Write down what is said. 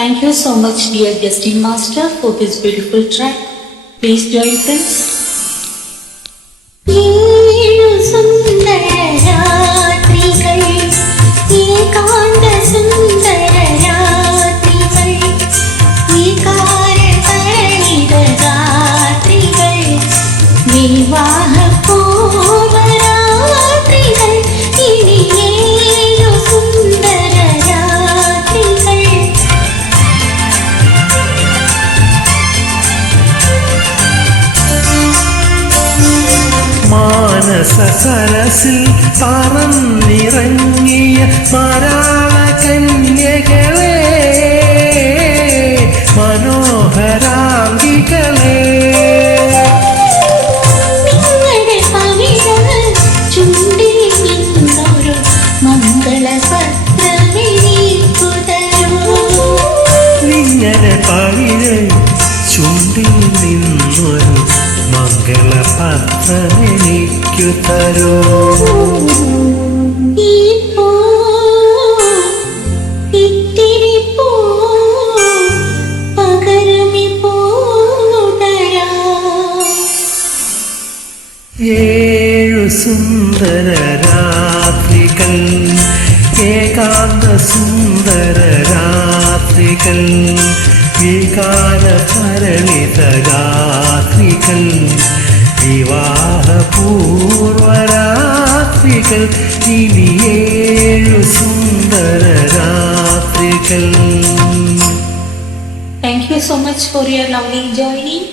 Thank you so much, dear guesting master, for this beautiful track. Please join, friends. സരസിൽ പറന്നിറങ്ങിയ മാരാള കന്യകളെ, മനോഹരാംഗികളെ, നിങ്ങളുടെ പവിഴ ചുണ്ടിൽ നിന്നൊരു മംഗളപത്രമെനിക്കു തരൂ. ഏഴു സുന്ദര രാത്രികൾ, ഏകാന്ത സുന്ദര രാത്രികൾ, വികാര പരിണിത രാത്രികൾ, വിവാഹപൂർവരാത്രികൾ, ഇനി ഏഴു സുന്ദര രാത്രികൾ. Thank you so much for your lovely joining.